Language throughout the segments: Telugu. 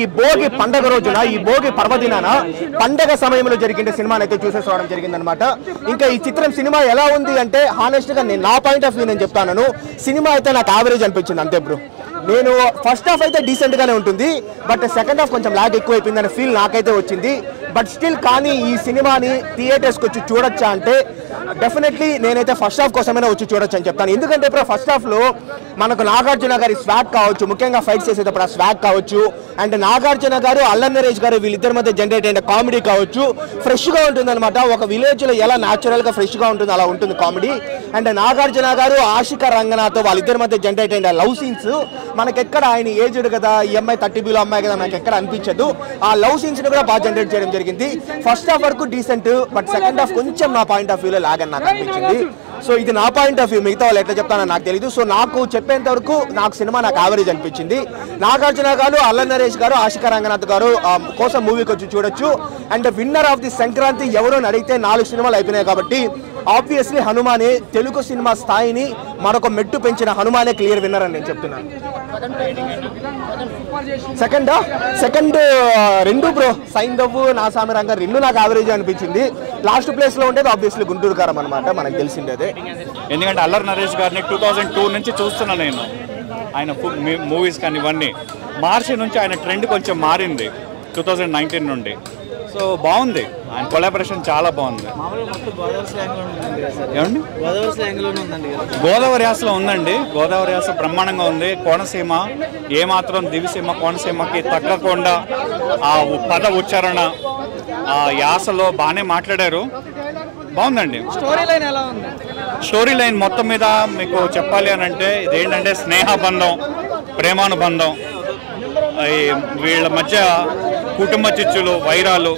ఈ భోగి పండగ రోజున ఈ భోగి పర్వదినాన పండగ సమయంలో జరిగిన సినిమాని అయితే చూసేసుకోవడం జరిగిందనమాట. ఇంకా ఈ చిత్రం సినిమా ఎలా ఉంది అంటే హానెస్ట్ గా నా పాయింట్ ఆఫ్ వ్యూ నేను చెప్తాను, సినిమా అయితే నాకు యావరేజ్ అనిపించింది అంతే బ్రో. నేను ఫస్ట్ హాఫ్ అయితే డీసెంట్ గానే ఉంటుంది, బట్ సెకండ్ హాఫ్ కొంచెం లాగ్ ఎక్కువ అయిపోయిందనే ఫీల్ నాకైతే వచ్చింది. బట్ స్టిల్ కానీ ఈ సినిమాని థియేటర్స్కి వచ్చి చూడొచ్చా అంటే డెఫినెట్లీ నేనైతే ఫస్ట్ హాఫ్ కోసమైనా వచ్చి చూడొచ్చు అని చెప్తాను. ఎందుకంటే ఇప్పుడు ఫస్ట్ హాఫ్లో మనకు నాగార్జున గారి స్వాగ్ కావచ్చు, ముఖ్యంగా ఫైట్ చేసేటప్పుడు ఆ స్వాగ్ కావచ్చు, అండ్ నాగార్జున గారు అల్లరి నరేష్ గారు వీళ్ళిద్దరి మధ్య జనరేట్ అయిన కామెడీ కావచ్చు, ఫ్రెష్గా ఉంటుందన్నమాట. ఒక విలేజ్లో ఎలా న్యాచురల్గా ఫ్రెష్గా ఉంటుంది అలా ఉంటుంది కామెడీ. అండ్ నాగార్జున గారు ఆశిక రంగనాథ్ వాళ్ళిద్దరి మధ్య జనరేట్ అయిన లవ్ సీన్స్ మనకెక్కడ ఆయన ఏజ్డ్ కదా, ఈ అమ్మాయి 30 బిలో అమ్మాయి కదా మనకి ఎక్కడ అనిపించదు. ఆ లవ్ సీన్స్ కూడా బాగా జనరేట్ చేయడం జరిగింది. ఫస్ట్ హాఫ్ వరకు డీసెంట్, బట్ సెకండ్ హాఫ్ కొంచెం నా పాయింట్ ఆఫ్ వ్యూలో లాగ్ అని నాకు అనిపించింది. సో ఇది నా పాయింట్ ఆఫ్ వ్యూ, మిగతా వాళ్ళు ఎట్లా చెప్తానో నాకు తెలియదు. సో నాకు చెప్పేంత వరకు నాకు సినిమా నాకు యావరేజ్ అనిపించింది. నాగార్జున గారు, అల్లరి నరేష్ గారు, ఆశిక రంగనాథ్ గారు కోసం మూవీకి వచ్చి చూడొచ్చు. And winner of the Sankranti ఎవరో అడిగితే 4 సినిమాలు అయిపోయినాయి కాబట్టి ఆబ్వియస్లీ హనుమానే తెలుగు సినిమా స్థాయిని మరొక మెట్టు పెంచిన హనుమానే క్లియర్ విన్నర్ అని నేను చెప్తున్నాను. సెకండ్ రెండు బ్రో, సైంధవ్, నాసామి రంగ రెండు నాకు యావరేజ్ అనిపించింది. లాస్ట్ ప్లేస్ లో ఉండేది ఆబ్వియస్లీ గుంటూరు కారం అనమాట, మనకు తెలిసిందే. ఎందుకంటే అల్లరి నరేష్ గారిని 2002 నుంచి చూస్తున్నా నేను, ఆయన మూవీస్ కానీ ఇవన్నీ. మార్చి నుంచి ఆయన ట్రెండ్ కొంచెం మారింది 2019 నుండి. సో బాగుంది, ఆయన కొలాబరేషన్ చాలా బాగుంది. ఏమండి గోదావరి యాసలో ఉందండి, గోదావరి యాస బ్రహ్మాండంగా ఉంది. కోనసీమ ఏమాత్రం దివిసీమ కోనసీమకి తగ్గకుండా ఆ పద ఉచ్చారణ ఆ యాసలో బాగానే మాట్లాడారు, బాగుందండి. స్టోరీ లైన్ మొత్తం మీద మీకు చెప్పాలి అని అంటే ఇదేంటంటే స్నేహబంధం, ప్రేమానుబంధం, వీళ్ళ మధ్య కుటుంబ చిచ్చులు, వైరాలు,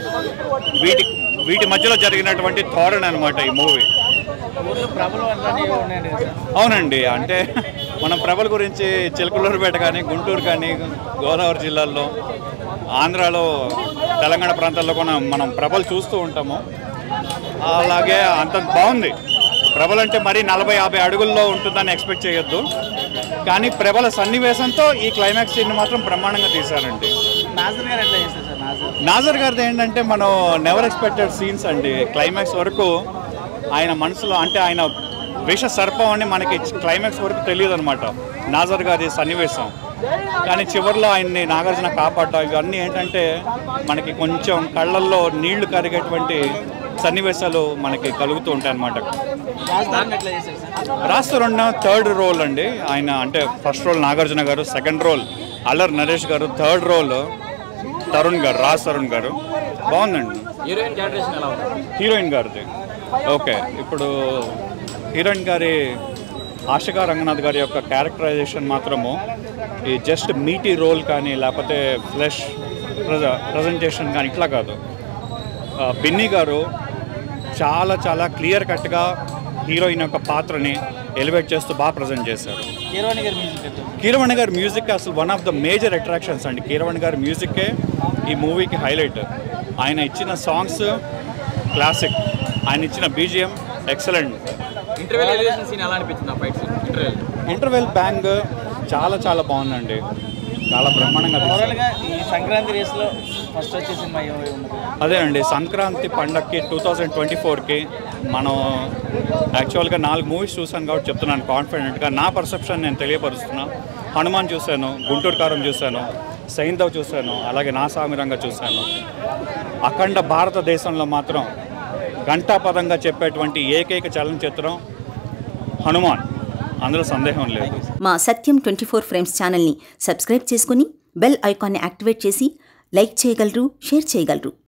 వీటి మధ్యలో జరిగినటువంటి ధోరణి అనమాట ఈ మూవీ. అవునండి, అంటే మనం ప్రభల గురించి చిలకలూరుపేట కానీ, గుంటూరు కానీ, గోదావరి జిల్లాల్లో, ఆంధ్రాలో, తెలంగాణ ప్రాంతాల్లో కూడా మనం ప్రభలు చూస్తూ ఉంటాము. అలాగే అంత బాగుంది. ప్రభలు అంటే మరీ 40-50 అడుగుల్లో ఉంటుందని ఎక్స్పెక్ట్ చేయొద్దు, కానీ ప్రభల సన్నివేశంతో ఈ క్లైమాక్స్ సీన్ మాత్రం బ్రహ్మాండంగా తీశారండి. నాజర్ గారిది ఏంటంటే మనం నెవర్ ఎక్స్పెక్టెడ్ సీన్స్ అండి. క్లైమాక్స్ వరకు ఆయన మనసులో అంటే ఆయన విష సర్పం అని మనకి క్లైమాక్స్ వరకు తెలియదు అనమాట నాజర్ గారి సన్నివేశం. కానీ చివరిలో ఆయన్ని నాగార్జున కాపాడటం ఇవన్నీ ఏంటంటే మనకి కొంచెం కళ్ళల్లో నీళ్లు కరిగేటువంటి సన్నివేశాలు మనకి కలుగుతూ ఉంటాయి అన్నమాట. రాస్తారున్న థర్డ్ రోల్ అండి ఆయన, అంటే ఫస్ట్ రోల్ నాగార్జున గారు, సెకండ్ రోల్ అల్లరి నరేష్ గారు, థర్డ్ రోల్ తరుణ్ గారు, తరుణ్ గారు. బాగుందండి. హీరోయిన్ గారిది ఓకే. ఇప్పుడు హీరోయిన్ గారి ఆశిక రంగనాథ్ గారి యొక్క క్యారెక్టరైజేషన్ మాత్రము ఈ జస్ట్ మీటీ రోల్ కానీ లేకపోతే ఫ్లెష్ ప్రజెంటేషన్ కానీ ఇట్లా కాదు. బిన్నీ గారు చాలా చాలా క్లియర్ కట్గా హీరోయిన్ యొక్క పాత్రని ఎలివేట్ చేస్తూ బాగా ప్రజెంట్ చేశారు. కీరవాణి గారి మ్యూజిక్ అసలు one of the major attractions అండి. కీరవాణి గారి మ్యూజిక్కే ఈ మూవీకి హైలైట్. ఆయన ఇచ్చిన సాంగ్స్ క్లాసిక్, ఆయన ఇచ్చిన బీజిఎం ఎక్సలెంట్. ఇంటర్వెల్ బ్యాంగ్ చాలా చాలా బాగుందండి, చాలా బ్రహ్మాండంగా. సంక్రాంతి రేస్లో ఫస్ట్ వచ్చే సినిమా అదే అండి, సంక్రాంతి పండగకి 2024కి మనం యాక్చువల్గా 4 మూవీస్ చూసాను కాబట్టి చెప్తున్నాను కాన్ఫిడెంట్గా. నా పర్సెప్షన్ నేను తెలియపరుస్తున్నా. హనుమాన్ చూశాను, గుంటూరు కారం చూశాను, సైంధవ్ చూశాను, అలాగే నాసామి రంగ చూశాను. అఖండ భారతదేశంలో మాత్రం ఘంటాపదంగా చెప్పేటువంటి ఏకైక చలనచిత్రం హనుమాన్, అందులో సందేహం లేదు. మా సత్యం 24 ఫ్రేమ్స్ ఛానల్ని సబ్స్క్రైబ్ చేసుకుని బెల్ ఐకాన్ని యాక్టివేట్ చేసి లైక్ చేయగలరు, షేర్ చేయగలరు.